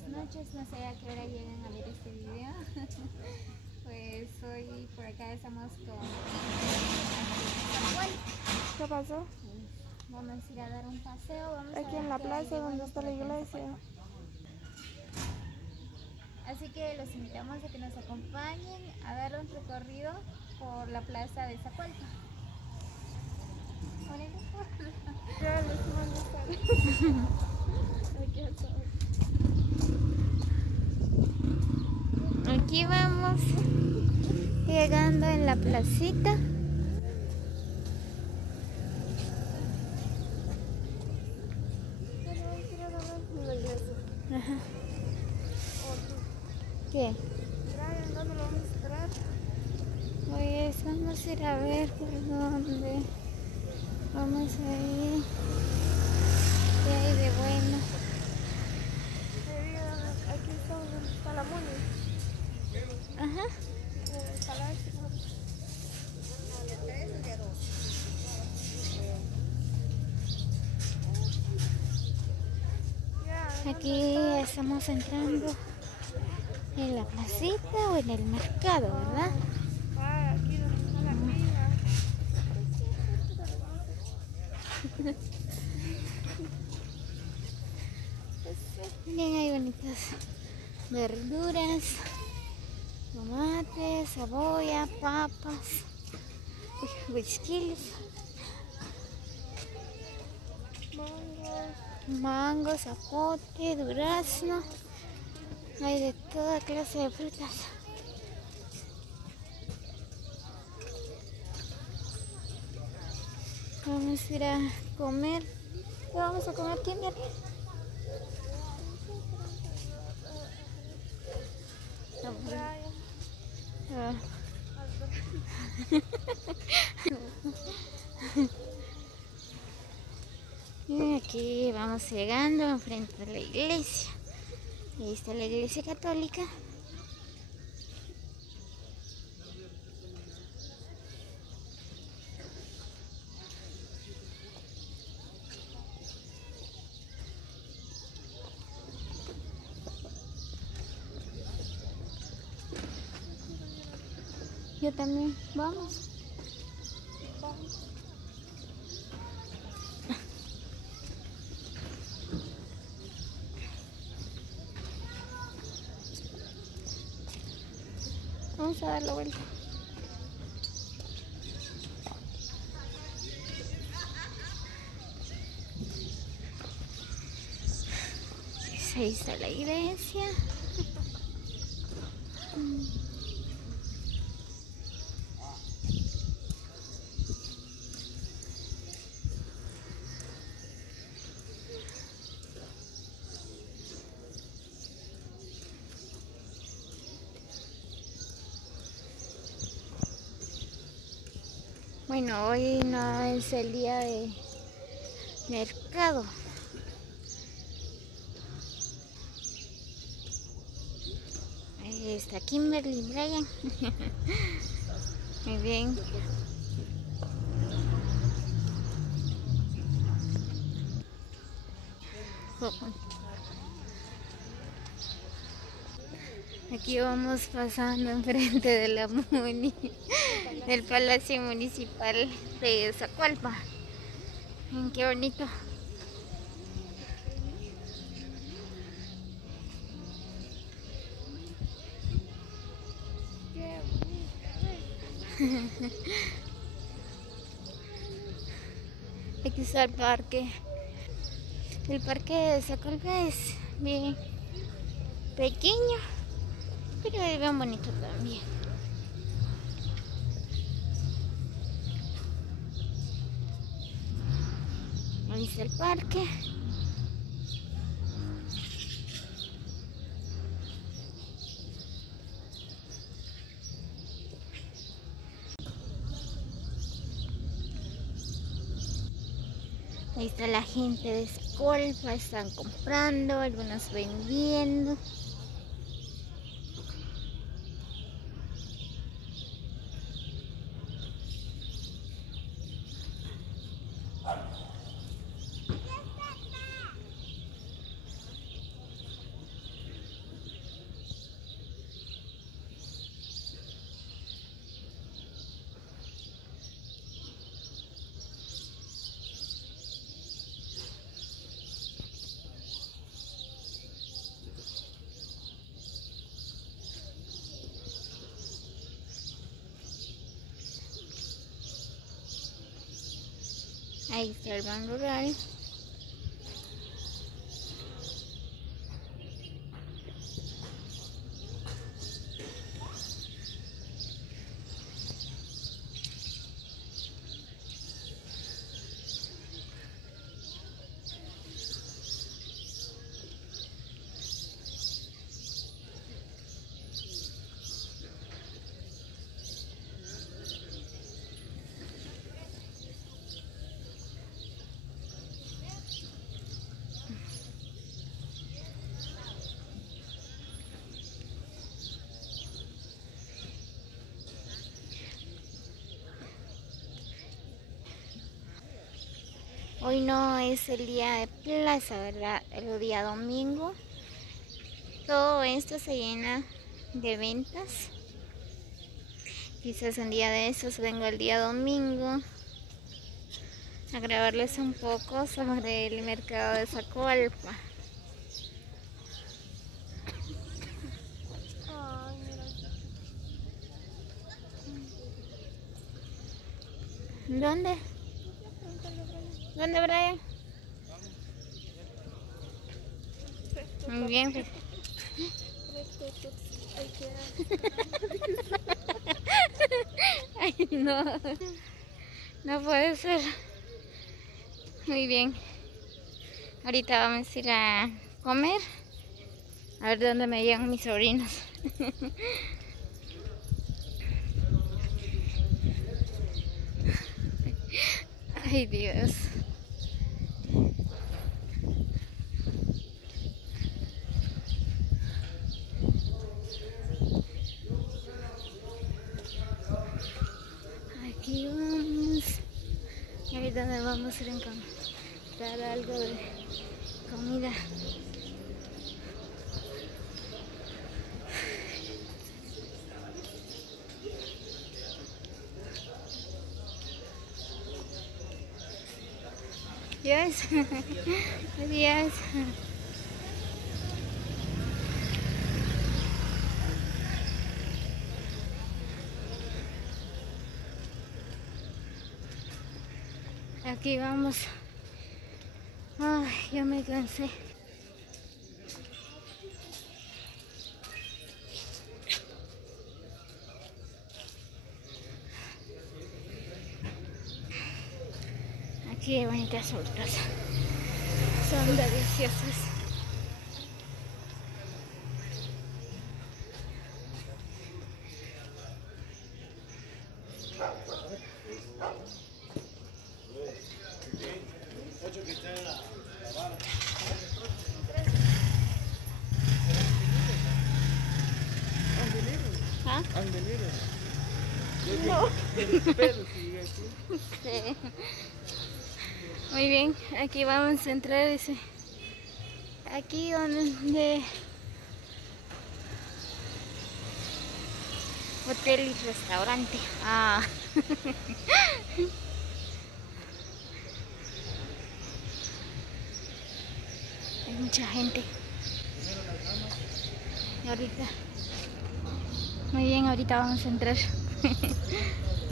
buenas noches, no sé a qué hora llegan a ver este video. Pues hoy por acá estamos con Samuel. ¿Qué pasó? Vamos a ir a dar un paseo, vamos a Aquí ver en la qué hay plaza de donde bueno está por la acá en iglesia. Zacualpa. Así que los invitamos a que nos acompañen a dar un recorrido por la plaza de Zacualpa. Ya les mando saludos. Aquí estamos. Aquí vamos llegando en la placita. La iglesia. Ajá. Ok. ¿Qué? Brian, ¿dónde lo vamos a esperar? Pues vamos a ir a ver por dónde. Vamos a ir. ¿Qué hay de bueno? Aquí estamos donde está la Moni. Ajá. En el palacio. Ya, Aquí estamos entrando en la placita o en el mercado, ¿verdad? aquí donde está la mina. Miren, hay bonitas verduras, tomates, cebolla, papas, whisky, mango, zapote, durazno. Hay de toda clase de frutas. Vamos a ir a comer. ¿Qué vamos a comer aquí, mi amor? Ah. Y aquí vamos llegando enfrente de la iglesia. Ahí está la iglesia católica. Yo también. Vamos. Vamos a dar la vuelta. Ahí está la iglesia. Bueno, hoy no es el día de mercado. Ahí está Kimberly, Brian. Muy bien. Aquí vamos pasando enfrente de la MUNI, del Palacio Municipal de Zacualpa. Miren qué bonito. Aquí está el parque. El parque de Zacualpa es bien pequeño, pero es bien bonito también. Ahí está el parque. Ahí está la gente de Zacualpa, están comprando, algunos vendiendo. Ahí está el Ban Rural. Hoy no es el día de plaza, ¿verdad? El día domingo. Todo esto se llena de ventas. Quizás un día de estos vengo el día domingo a grabarles un poco sobre el mercado de Zacualpa. Ay, mira. ¿Dónde? ¿Dónde, Brian? Muy bien. Ay, no. No puede ser. Muy bien. Ahorita vamos a ir a comer. A ver dónde me llegan mis sobrinos. Ay, Dios. Aquí vamos. Y ahorita nos vamos a ir a encontrar algo de comida. Yes. Yes. Aquí vamos. Ay, ya me cansé. Aquí hay bonitas frutas. Son deliciosas. ¿Ah? No. Sí. Muy bien, aquí vamos a entrar ese. Aquí donde hotel y restaurante. Ah. Hay mucha gente. Y ahorita. Muy bien, ahorita vamos a entrar.